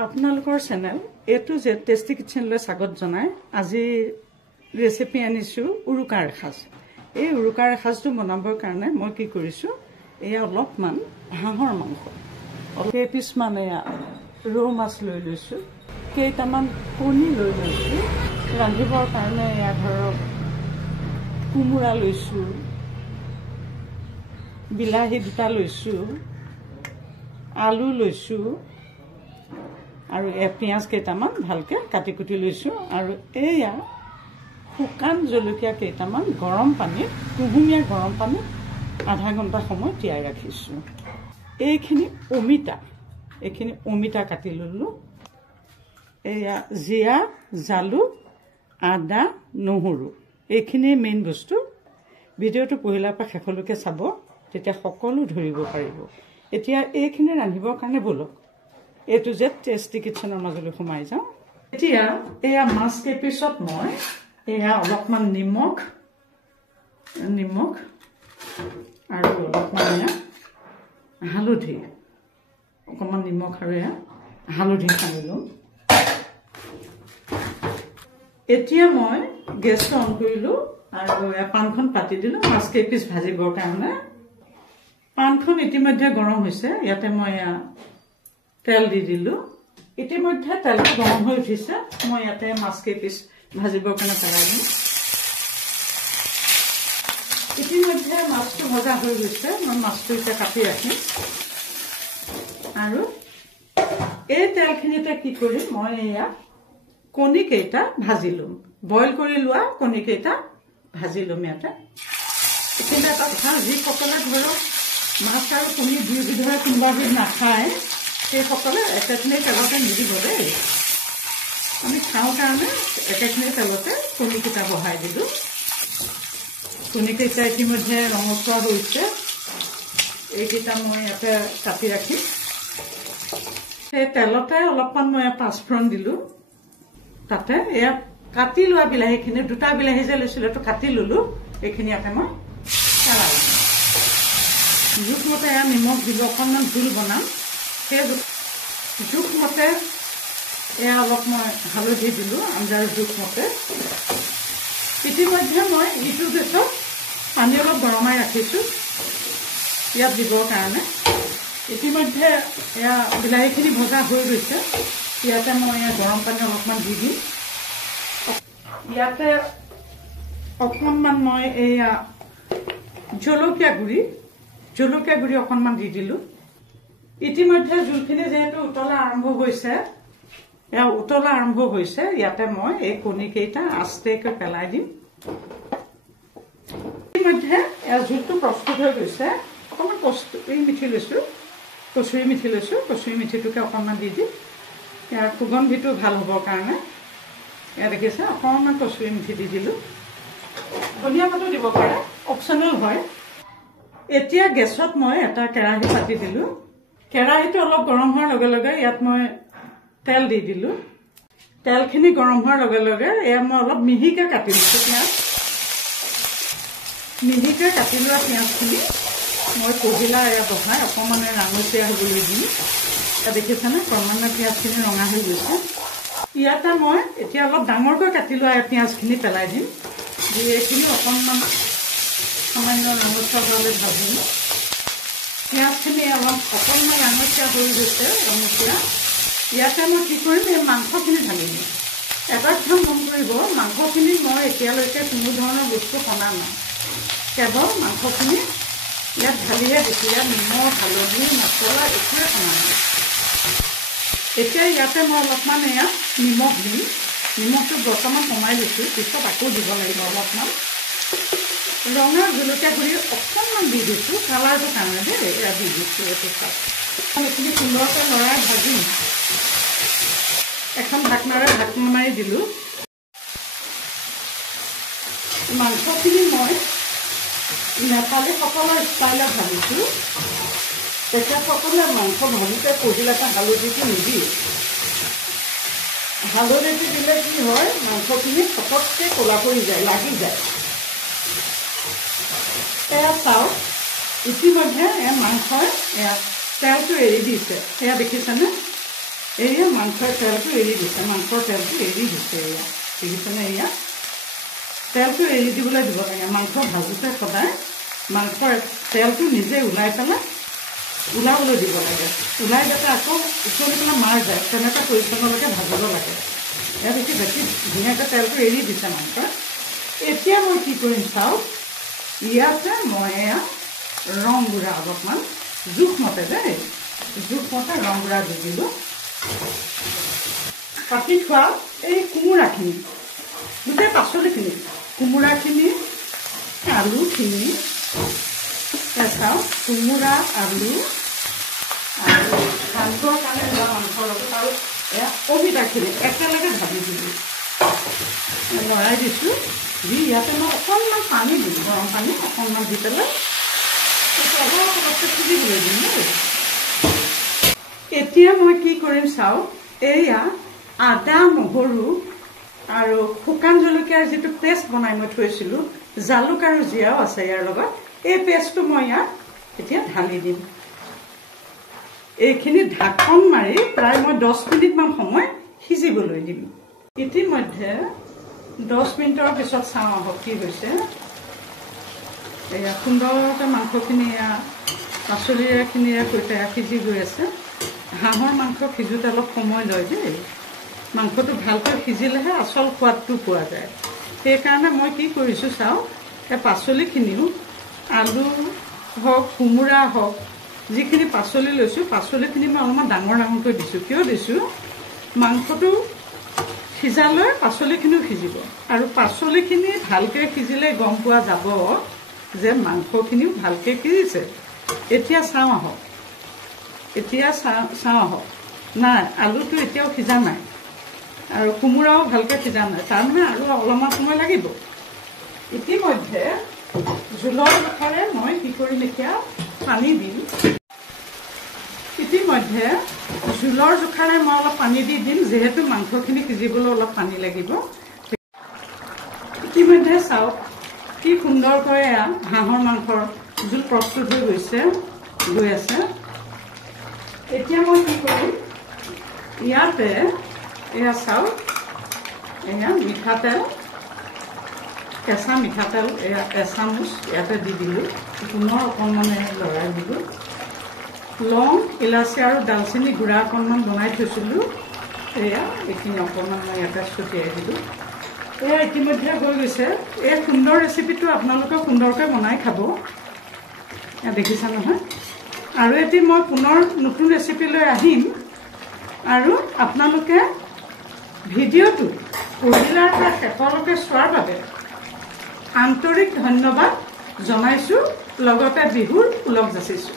আপোনালোকৰ channel A to Z tasty কিচেনলৈ স্বাগত জনাই আজি ৰেচিপি আনিছোঁ উৰুকাৰ এসাঁজ। এই উৰুকাৰ এসাঁজটো বনাবৰ কাৰণে মই কি কৰিছোঁ, এয়া অলপমান হাঁহৰ মাংস, কেইপিচমান এয়া ৰৌ মাছ লৈ লৈছোঁ, কেইটামান কণী লৈ লৈছোঁ, ৰান্ধিবৰ কাৰণে এয়া ধৰক কোমোৰা লৈছোঁ, বিলাহী দুটা লৈছোঁ, আলু লৈছোঁ আৰু পিঁয়াজ কেইটামান ভালকৈ কাটি কুটি লৈছোঁ আৰু এয়া শুকান জলকীয়া কেইটামান গৰম পানীত, কুহুমীয়া গৰম পানীত আধা ঘণ্টা সময় তিয়াই ৰাখিছোঁ। এইখিনি অমিতা কাটি ল'লোঁ। এয়া জিৰা, জালুক, আদা, নহৰু, এইখিনি মেইন বস্তু। ভিডিঅ'টো পহিলাৰ পৰা শেষলৈকে চাব, তেতিয়া সকলো ধৰিব পাৰিব। এতিয়া এইখিনি ৰান্ধিবৰ কাৰণে ব'লক এ টু জেড টেষ্টি কিচেনৰ মাজলৈ সোমাই যাওঁ। এতিয়া এয়া মাছ কেইপিছত মই এয়া অলপমান নিমখ আৰু অলপমান এয়া হালধি, অকণমান নিমখ আৰু এয়া হালধি সানি ল'ম। এতিয়া মই গেছটো অন কৰিলোঁ আৰু এয়া পানখন পাতি দিলোঁ মাছ কেইপিচ ভাজিবৰ কাৰণে। পানখন ইতিমধ্যে গৰম হৈছে, ইয়াতে মই এয়া তেল দি দিলোঁ। ইতিমধ্যে তেলটো গৰম হৈ উঠিছে, মই ইয়াতে মাছ কেইপিচ ভাজিবৰ কাৰণে পেলাই দিম। ইতিমধ্যে মাছটো ভজা হৈ গৈছে, মই মাছটো এতিয়া কাটি ৰাখিম আৰু এই তেলখিনিতে কি কৰিম, মই এয়া কণী কেইটা ভাজি ল'ম। বইল কৰি লোৱা কণী কেইটা ভাজি ল'ম ইয়াতে। কিন্তু এটা কথা, যিসকলে ধৰক মাছ আৰু কণী দুয়োবিধৰে কোনোবা বিধ নাখায়, সেইসকলে একেখিনি তেলতে নিদিব দেই। আমি খাওঁ কাৰণে একেখিনি তেলতে কণীকেইটা বহাই দিলোঁ। কণীকেইটা ইতিমধ্যে ৰঙচুৱা হৈছে, এইকেইটা মই ইয়াতে কাটি ৰাখিম। সেই তেলতে অলপমান মই পাঁচফোৰণ দিলোঁ। তাতে এয়া কাটি লোৱা বিলাহীখিনি, দুটা বিলাহী যে লৈছিলোঁ এইটো কাটি ল'লোঁ, এইখিনি ইয়াতে মই পেলাই দিম। জোখমতে এয়া নিমখ দিলোঁ, অকণমান জোল বনাম, সেই জোখমতে এয়া অলপ মই হালধি দিলোঁ, আঞ্জাৰ জোখমতে। ইতিমধ্যে মই ইটো গেছত পানী অলপ গৰমাই ৰাখিছোঁ ইয়াত দিবৰ কাৰণে। ইতিমধ্যে এয়া বিলাহীখিনি ভজা হৈ গৈছে, ইয়াতে মই এয়া গৰম পানী অলপমান দি দিম। ইয়াতে অকণমান মই এয়া জলকীয়া গুড়ি অকণমান দি দিলোঁ। ইতিমধ্যে জোলখিনি যিহেতু উতলা আৰম্ভ হৈছে, ইয়াতে মই এই কণীকেইটা আস্তেকৈ পেলাই দিম। ইতিমধ্যে এয়া জোলটো প্ৰস্তুত হৈ গৈছে। অকণমান কচুৰি মেথি লৈছোঁ, কচুৰি মেথিটোকে অকণমান দি দিম, ইয়াৰ সুগন্ধিটো ভাল হ'বৰ কাৰণে। এয়া দেখিছে, অকণমান কচুৰি মেথি দি দিলোঁ। ধনিয়া পাতো দিব পাৰে, অপশ্যনেল হয়। এতিয়া গেছত মই এটা কেৰাহী পাতি দিলোঁ। কেৰাহীটো অলপ গৰম হোৱাৰ লগে লগে ইয়াত মই তেল দি দিলোঁ। তেলখিনি গৰম হোৱাৰ লগে লগে এয়া মই অলপ মিহিকৈ কাটি লৈছোঁ পিঁয়াজ। মিহিকৈ কাটি লোৱা পিঁয়াজখিনি মই পহিলা এয়া বহাই অকণমান ৰাঙচীয়া হ'বলৈ দিম। দেখিছেনে, ক্ৰমান্বয়ে পিঁয়াজখিনি ৰঙা হৈ গৈছে। ইয়াতে মই এতিয়া অলপ ডাঙৰকৈ কাটি লোৱা পিঁয়াজখিনি পেলাই দিম, দি এইখিনি অকণমান সামান্য ৰঙচুৱা হোৱালৈ ভাজিম। পিঁয়াজখিনি অকণমান ৰাঙচীয়া হৈ গৈছে, ৰঙচুৱা। ইয়াতে মই কি কৰিম, এই মাংসখিনি ঢালি দিম। এটা কথা মন কৰিব, মাংসখিনি মই এতিয়ালৈকে কোনো ধৰণৰ বস্তু সনা নাই, কেৱল মাংসখিনি ইয়াত ঢালিহে দিছোঁ। ইয়াত নিমখ, হালধি, মছলা একোৱে সনা নাই। এতিয়া ইয়াতে মই অলপমান এয়া নিমখ দিম। নিমখটো বৰ্তমান কমাই লৈছোঁ, পিছত আকৌ দিব লাগিব অলপমান। ৰঙা জলকীয়া গুড়ি অকণমান দি দিছোঁ, কালাৰটোৰ কাৰণে দেই, এয়া দি দিছোঁ। এইটো চাওক, এইখিনি সুন্দৰকৈ লৰাই ভাজিম। এখন ঢাকনাৰে ঢাকনা মাৰি দিলোঁ। মাংসখিনি মই নেপালীসকলৰ ষ্টাইলত ভাজিছোঁ। তেখেতসকলে মাংস ভাজোঁতে পহিলাতে হালধিটো নিদিয়ে। হালধিটো দিলে কি হয়, মাংসখিনি পটককৈ ক'লা পৰি যায়, লাগি যায়। এয়া চাওক, ইতিমধ্যে এয়া মাংসই এয়া তেলটো এৰি দিছে, এয়া দেখিছেনে। এয়া মাংসৰ তেলটো এৰি দিছে, মাংসৰ তেলটো এৰি দিছে। এয়া দেখিছেনে? এয়া তেলটো এৰি দিবলৈ দিব লাগে। মাংস ভাজোতে সদায় মাংসৰ তেলটো নিজে ওলাই পেলাই ওলাবলৈ দিব লাগে। ওলাই যাতে আকৌ উতলি পেলাই মাৰ যায়, তেনেকৈ পৰিচ্ছন্নলৈকে ভাজিব লাগে। ইয়াত দেখি বেছি ধুনীয়াকৈ তেলটো এৰি দিছে মাংস। এতিয়া মই কি কৰিম চাওক, ইয়াতে মই এয়া ৰং গুড়া অলপমান জোখমতে দেই, জোখমতে ৰং গুড়া দি দিলোঁ। কাটি থোৱা এই কোমোৰাখিনি, গোটেই পাচলিখিনি, কোমোৰাখিনি, আলুখিনি, চাওক কোমোৰা, আলু আৰু ভাজিবৰ কাৰণে লোৱা মাংসৰ লগত আৰু এয়া অমিতাখিনি একেলগে ভাজি দিলোঁ, লৰাই দিছোঁ। দি ইয়াতে মই অকণমান পানী দিম, গৰম পানী অকণমান দি পেলাই অলপ অলপকৈ সিজিবলৈ দিম দেই। এতিয়া মই কি কৰিম চাওক, এয়া আদা, নহৰু আৰু শুকান জলকীয়াৰ যিটো পেষ্ট বনাই মই থৈছিলোঁ, জালুক আৰু জিৰাও আছে ইয়াৰ লগত, এই পেষ্টটো মই ইয়াত এতিয়া ঢালি দিম। এইখিনি ঢাকন মাৰি প্ৰায় মই 10 মিনিটমান সময় সিজিবলৈ দিম। ইতিমধ্যে 10 মিনিটৰ পিছত চাওঁ আহক কি হৈছে। এয়া সুন্দৰকৈ মাংসখিনি এয়া পাচলিখিনিৰে সৈতে সিজি গৈ আছে। হাঁহৰ মাংস সিজোতে অলপ সময় লয় দেই, মাংসটো ভালকৈ সিজিলেহে আচল সোৱাদটো পোৱা যায়। সেইকাৰণে মই কি কৰিছোঁ চাওক, এই পাচলিখিনিও আলু হওক, কোমোৰা হওক, যিখিনি পাচলি লৈছোঁ, পাচলিখিনি মই অলপমান ডাঙৰ ডাঙৰকৈ দিছোঁ। কিয় দিছোঁ, মাংসটো সিজালৈ পাচলিখিনিও সিজিব, আৰু পাচলিখিনি ভালকৈ সিজিলে গম পোৱা যাব যে মাংসখিনিও ভালকৈ সিজিছে। এতিয়া চাওঁ আহক, চাওঁ আহক, নাই আলুটো এতিয়াও সিজা নাই আৰু কোমোৰাও ভালকৈ সিজা নাই, তাৰমানে আৰু অলপমান সময় লাগিব। ইতিমধ্যে জোলৰ জোখাৰে মই কি কৰিম, এতিয়া পানী দিম। ইতিমধ্যে জোলৰ জোখাৰে মই অলপ পানী দি দিম, যিহেতু মাংসখিনি সিজিবলৈ অলপ পানী লাগিব। ইতিমধ্যে চাওক কি সুন্দৰকৈ হাঁহৰ মাংসৰ জোল প্ৰস্তুত হৈ গৈ আছে। এতিয়া মই কি কৰিম, ইয়াতে এয়া চাওক, এয়া মিঠাতেল, কেঁচা মিঠাতেল এয়া এচামুচ ইয়াতে দি দিলোঁ, পুনৰ অকণমান লৰাই দিলোঁ। লং, ইলাচি আৰু ডালচেনি গুড়া অকণমান বনাই থৈছিলোঁ, এয়া এইখিনি অকণমান মই ইয়াতে ছটিয়াই দিলোঁ। এয়া ইতিমধ্যে হৈ গৈছে। এই সুন্দৰ ৰেচিপিটো আপোনালোকে সুন্দৰকৈ বনাই খাব, দেখিছা নহয়। আৰু এটি মই পুনৰ নতুন ৰেচিপি লৈ আহিম, আৰু আপোনালোকে ভিডিঅ'টো পহিলাৰ পৰা শেষলৈকে চোৱাৰ বাবে আন্তৰিক ধন্যবাদ জনাইছোঁ, লগতে বিহুৰ ওলগ যাচিছোঁ।